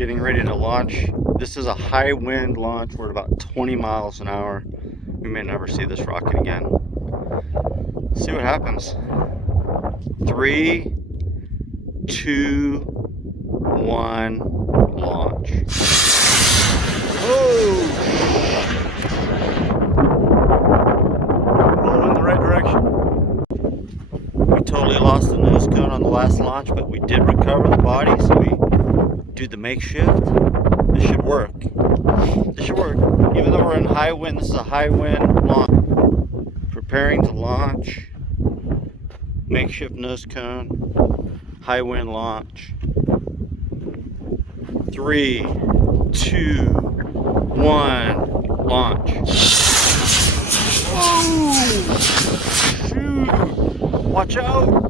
getting ready to launch. This is a high wind launch. We're at about 20 miles an hour. We may never see this rocket again. Let's see what happens. 3, 2, 1, launch. Oh! Rolling in the right direction. We totally lost the nose cone on the last launch, but we did recover the body, so we do the makeshift. This should work. This should work. Even though we're in high wind, this is a high wind launch. Preparing to launch. Makeshift nose cone. High wind launch. 3, 2, 1, launch. Oh! Shoot! Watch out!